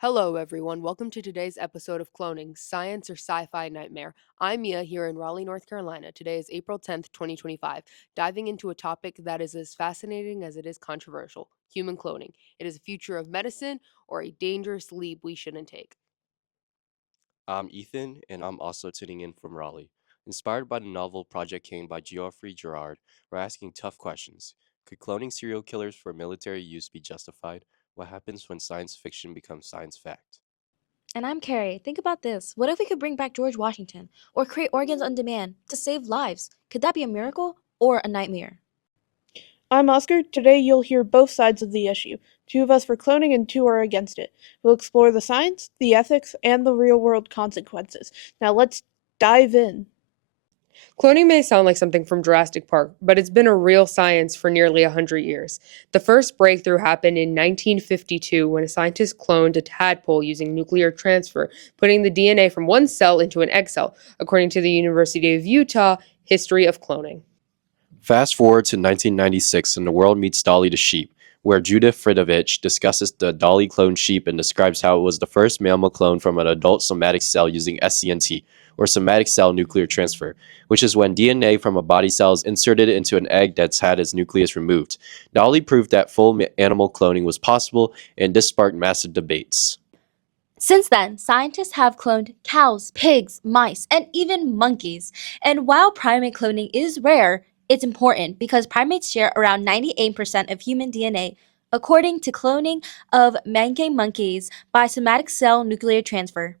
Hello, everyone. Welcome to today's episode of Cloning Science or Sci-Fi Nightmare. I'm Mia here in Raleigh, North Carolina. Today is April 10th, 2025, diving into a topic that is as fascinating as it is controversial human cloning. It is a future of medicine or a dangerous leap we shouldn't take. I'm Ethan, and I'm also tuning in from Raleigh. Inspired by the novel Project Cain by Geoffrey Gerard, we're asking tough questions. Could cloning serial killers for military use be justified? What happens when science fiction becomes science fact? And I'm Carrie. Think about this. What if we could bring back George Washington or create organs on demand to save lives? Could that be a miracle or a nightmare? I'm Oscar. Today you'll hear both sides of the issue. Two of us for cloning and two are against it. We'll explore the science, the ethics, and the real world consequences. Now let's dive in. Cloning may sound like something from Jurassic Park, but it's been a real science for nearly 100 years. The first breakthrough happened in 1952 when a scientist cloned a tadpole using nuclear transfer, putting the DNA from one cell into an egg cell, according to the University of Utah History of Cloning. Fast forward to 1996 and the world meets Dolly the sheep, where Judith Fridovich discusses the Dolly cloned sheep and describes how it was the first mammal clone from an adult somatic cell using SCNT, or somatic cell nuclear transfer, which is when DNA from a body cell is inserted into an egg that's had its nucleus removed. Dolly proved that full animal cloning was possible, and this sparked massive debates. Since then, scientists have cloned cows, pigs, mice, and even monkeys. And while primate cloning is rare, it's important because primates share around 98% of human DNA, according to cloning of mangue monkeys by somatic cell nuclear transfer.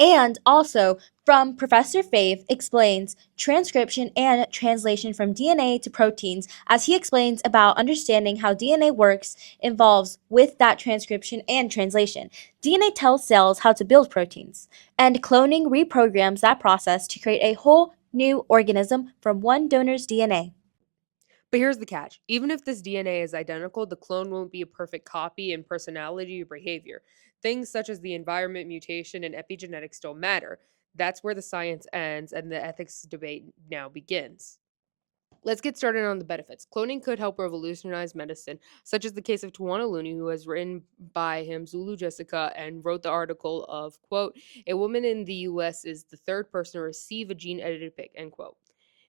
And also, from Professor Fave explains transcription and translation from DNA to proteins, as he explains about understanding how DNA works involves with that transcription and translation. DNA tells cells how to build proteins, and cloning reprograms that process to create a whole new organism from one donor's DNA. But here's the catch. Even if this DNA is identical, the clone won't be a perfect copy in personality or behavior. Things such as the environment, mutation, and epigenetics don't matter. That's where the science ends and the ethics debate now begins. Let's get started on the benefits. Cloning could help revolutionize medicine, such as the case of Tawana Looney, who was written by him, Zulu Jessica, and wrote the article of, quote, a woman in the US is the third person to receive a gene-edited pig, end quote.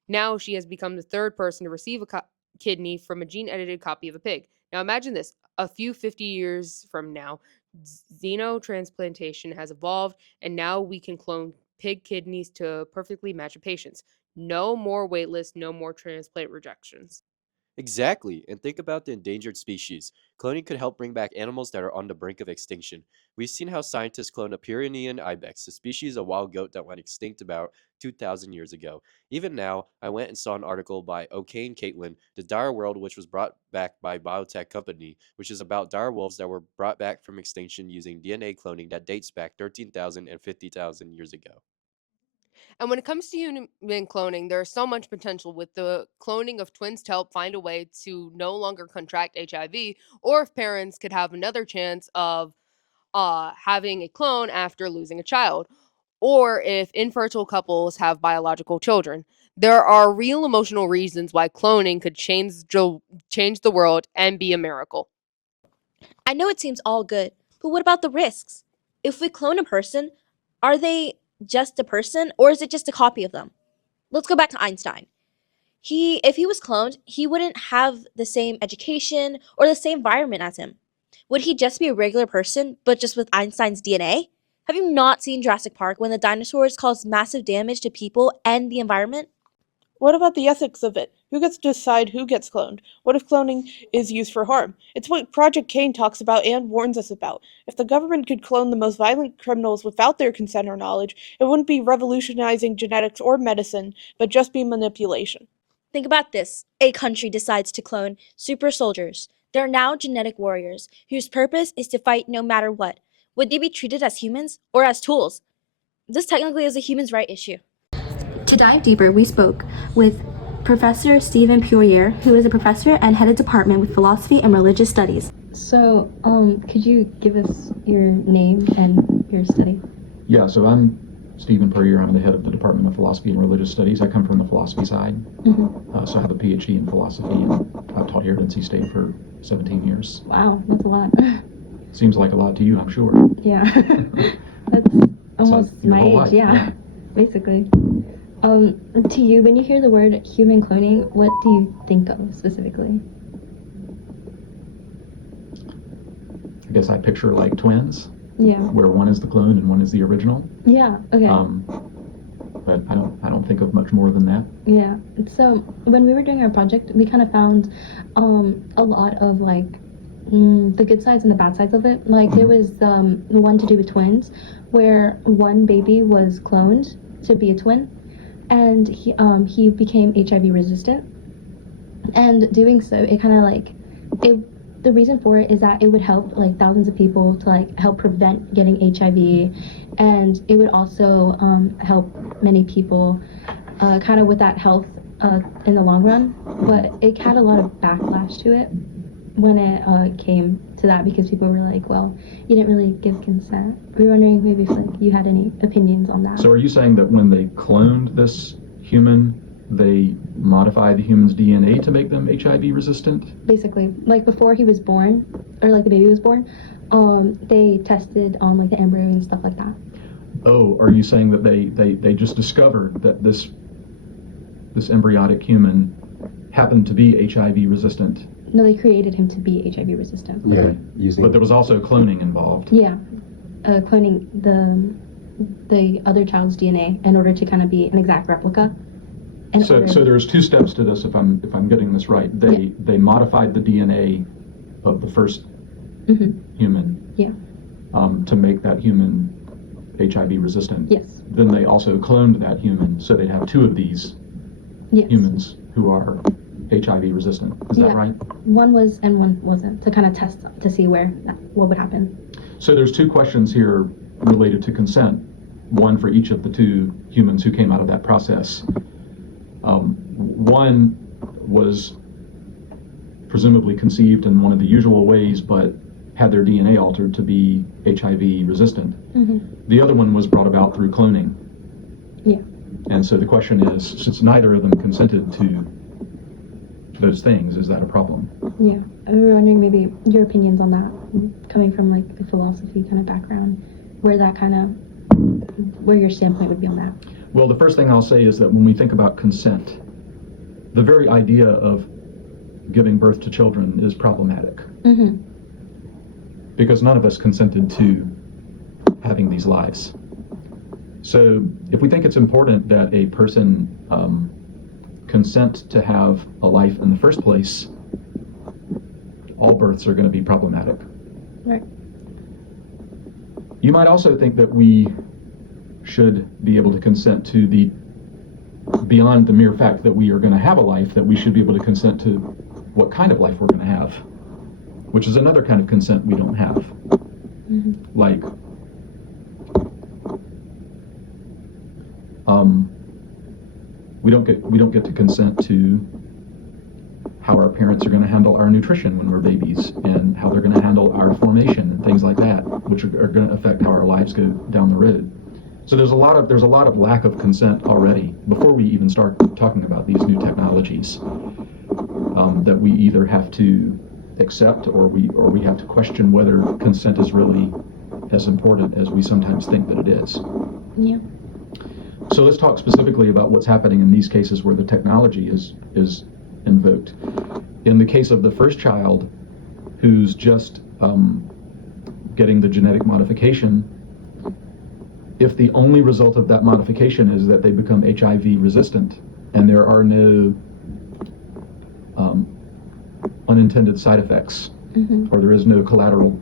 Now she has become the third person to receive a kidney from a gene-edited copy of a pig. Now imagine this, a few 50 years from now, xenotransplantation has evolved, and now we can clone pig kidneys to perfectly match a patient's. No more waitlist, no more transplant rejections. Exactly, and think about the endangered species. Cloning could help bring back animals that are on the brink of extinction. We've seen how scientists clone a Pyrenean ibex, a species of wild goat that went extinct about 2,000 years ago. Even now, I went and saw an article by O'Kane Caitlin, The Dire World, which was brought back by biotech company, which is about dire wolves that were brought back from extinction using DNA cloning that dates back 13,000 and 50,000 years ago. And when it comes to human cloning, there is so much potential with the cloning of twins to help find a way to no longer contract HIV, or if parents could have another chance of having a clone after losing a child, or if infertile couples have biological children. There are real emotional reasons why cloning could change the world and be a miracle. I know it seems all good, but what about the risks? If we clone a person, are they just a person or is it just a copy of them? Let's go back to Einstein. If he was cloned, he wouldn't have the same education or the same environment as him. Would he just be a regular person, but just with Einstein's DNA? Have you not seen Jurassic Park when the dinosaurs caused massive damage to people and the environment? What about the ethics of it? Who gets to decide who gets cloned? What if cloning is used for harm? It's what Project Cain talks about and warns us about. If the government could clone the most violent criminals without their consent or knowledge, it wouldn't be revolutionizing genetics or medicine, but just be manipulation. Think about this. A country decides to clone super soldiers. They're now genetic warriors whose purpose is to fight no matter what. Would they be treated as humans or as tools? This technically is a human's right issue. To dive deeper, we spoke with Professor Stephen Purier, who is a professor and head of department with philosophy and religious studies. Could you give us your name and your study? Yeah, so I'm Stephen Puryear. I'm the head of the Department of Philosophy and Religious Studies. I come from the philosophy side, so I have a PhD in philosophy, and I've taught here at NC State for 17 years. Wow, that's a lot. Seems like a lot to you, I'm sure. Yeah. That's almost like your my whole age, life, yeah, basically. To you, when you hear the word human cloning, what do you think of specifically? I guess I picture like twins, Yeah. where one is the clone and one is the original. Yeah. Okay. But I don't think of much more than that. Yeah. So when we were doing our project, we kind of found a lot of like the good sides and the bad sides of it. Like there was the one to do with twins, where one baby was cloned to be a twin, and he became HIV resistant. And doing so, it kind of like it. The reason for it is that it would help like thousands of people to like help prevent getting HIV, and it would also help many people kind of with that health in the long run. But it had a lot of backlash to it when it came to that, because people were like, well, you didn't really give consent. We were wondering maybe if like you had any opinions on that. So are you saying that when they cloned this human, they modified the human's DNA to make them HIV resistant? Basically, like before he was born, or like the baby was born, they tested on like the embryo and stuff like that. Oh, are you saying that they just discovered that this embryonic human happened to be HIV resistant? No, they created him to be HIV resistant. Yeah, Okay. But there was also cloning involved. Yeah, cloning the other child's DNA in order to kind of be an exact replica. So there's two steps to this, if I'm getting this right. They modified the DNA of the first human. Yeah. To make that human HIV resistant. Yes. Then they also cloned that human, so they'd have two of these humans who are HIV resistant. Is that right? One was and one wasn't, to kind of test to see what would happen. So there's two questions here related to consent. One for each of the two humans who came out of that process. One was presumably conceived in one of the usual ways, but had their DNA altered to be HIV resistant. The other one was brought about through cloning. Yeah. And so the question is, since neither of them consented to those things, is that a problem? Yeah. We were wondering maybe your opinions on that, coming from like a philosophy kind of background, where your standpoint would be on that. Well, the first thing I'll say is that when we think about consent, the very idea of giving birth to children is problematic. Because none of us consented to having these lives. So if we think it's important that a person consent to have a life in the first place, all births are going to be problematic. Right. You might also think that we should be able to consent to beyond the mere fact that we are going to have a life, that we should be able to consent to what kind of life we're going to have, which is another kind of consent we don't have. Like, we don't get to consent to how our parents are going to handle our nutrition when we're babies, and how they're going to handle our formation and things like that, which are going to affect how our lives go down the road. So there's a lot of lack of consent already before we even start talking about these new technologies that we either have to accept or we have to question whether consent is really as important as we sometimes think that it is. Yeah. So let's talk specifically about what's happening in these cases where the technology is invoked. In the case of the first child who's just getting the genetic modification, if the only result of that modification is that they become HIV resistant and there are no unintended side effects, or there is no collateral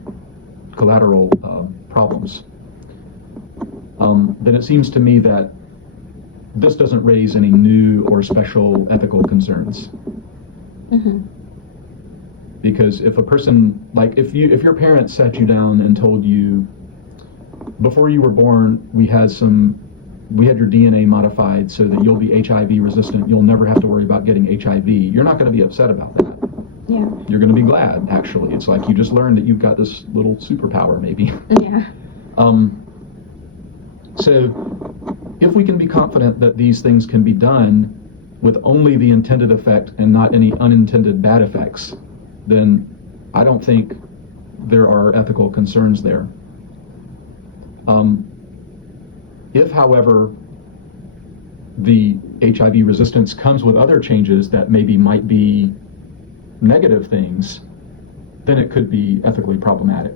problems, then it seems to me that this doesn't raise any new or special ethical concerns. Because if a person, like if your parents sat you down and told you, before you were born, we had your DNA modified so that you'll be HIV resistant, you'll never have to worry about getting HIV, you're not going to be upset about that. Yeah. You're going to be glad, actually. It's like you just learned that you've got this little superpower, maybe. Yeah. So if we can be confident that these things can be done with only the intended effect and not any unintended bad effects, then I don't think there are ethical concerns there. If, however, the HIV resistance comes with other changes that maybe might be negative things, then it could be ethically problematic.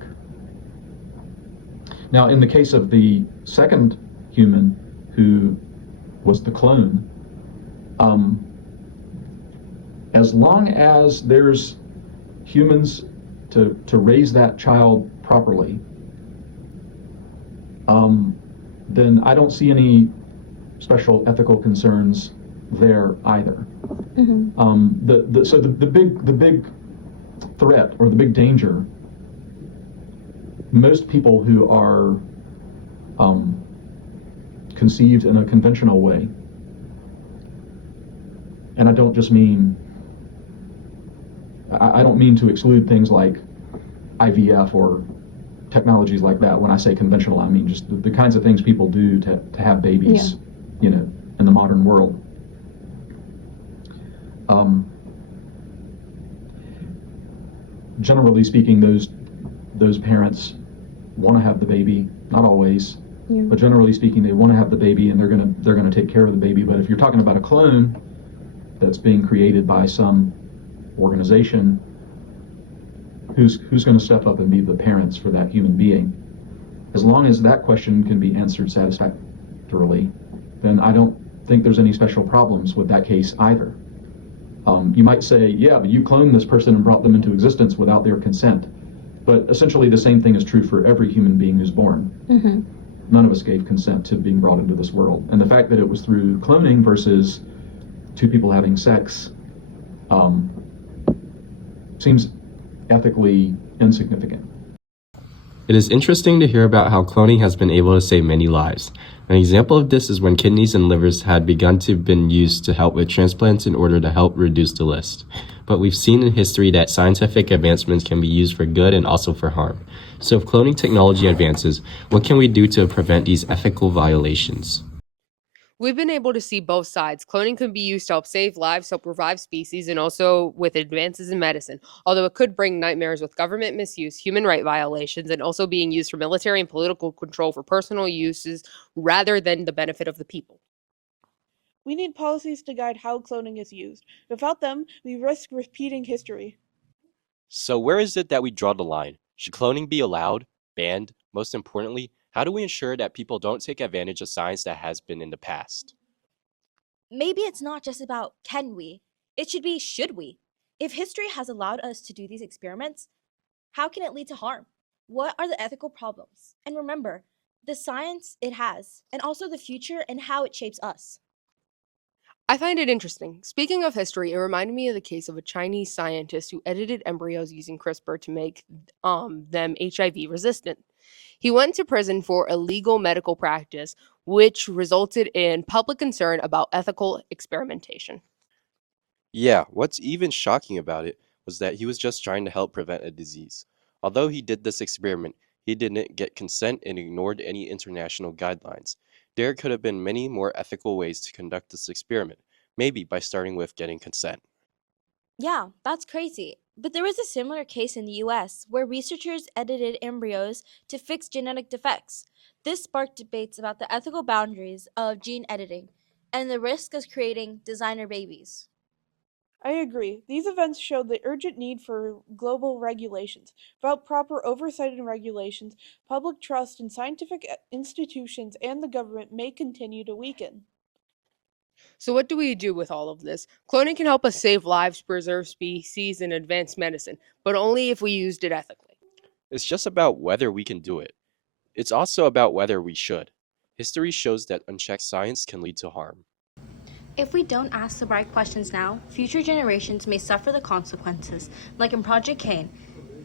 Now, in the case of the second human who was the clone, as long as there's humans to raise that child properly, then I don't see any special ethical concerns there either. So the big threat or the big danger, most people who are conceived in a conventional way, and I don't just mean, I don't mean to exclude things like IVF or technologies like that. When I say conventional, I mean just the kinds of things people do to have babies, you know, in the modern world. Generally speaking, those parents want to have the baby. Not always, but generally speaking, they want to have the baby, and they're gonna take care of the baby. But if you're talking about a clone that's being created by some organization, who's going to step up and be the parents for that human being? As long as that question can be answered satisfactorily, then I don't think there's any special problems with that case either. You might say, yeah, but you cloned this person and brought them into existence without their consent. But essentially the same thing is true for every human being who's born. None of us gave consent to being brought into this world. And the fact that it was through cloning versus two people having sex seems ethically insignificant. It is interesting to hear about how cloning has been able to save many lives. An example of this is when kidneys and livers had begun to been used to help with transplants in order to help reduce the list. But we've seen in history that scientific advancements can be used for good and also for harm. So if cloning technology advances, what can we do to prevent these ethical violations? We've been able to see both sides. Cloning can be used to help save lives, help revive species, and also with advances in medicine. Although it could bring nightmares with government misuse, human right violations, and also being used for military and political control for personal uses rather than the benefit of the people. We need policies to guide how cloning is used. Without them, we risk repeating history. So where is it that we draw the line? Should cloning be allowed, banned? Most importantly, how do we ensure that people don't take advantage of science that has been in the past? Maybe it's not just about can we, it should be should we. If history has allowed us to do these experiments, how can it lead to harm? What are the ethical problems? And remember, the science it has, and also the future and how it shapes us. I find it interesting. Speaking of history, it reminded me of the case of a Chinese scientist who edited embryos using CRISPR to make them HIV resistant. He went to prison for illegal medical practice, which resulted in public concern about ethical experimentation. Yeah, what's even shocking about it was that he was just trying to help prevent a disease. Although he did this experiment, he didn't get consent and ignored any international guidelines. There could have been many more ethical ways to conduct this experiment, maybe by starting with getting consent. Yeah, that's crazy. But there was a similar case in the US where researchers edited embryos to fix genetic defects. This sparked debates about the ethical boundaries of gene editing and the risk of creating designer babies. I agree. These events show the urgent need for global regulations. Without proper oversight and regulations, public trust in scientific institutions and the government may continue to weaken. So, what do we do with all of this? Cloning can help us save lives, preserve species, and advance medicine, but only if we used it ethically. It's just about whether we can do it. It's also about whether we should. History shows that unchecked science can lead to harm. If we don't ask the right questions now, future generations may suffer the consequences, like in Project Cain.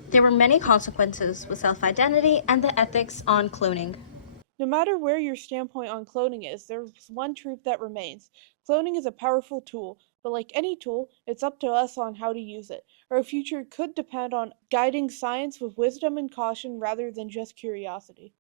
There were many consequences with self identity and the ethics on cloning. No matter where your standpoint on cloning is, there's one truth that remains. Cloning is a powerful tool, but like any tool, it's up to us on how to use it. Our future could depend on guiding science with wisdom and caution rather than just curiosity.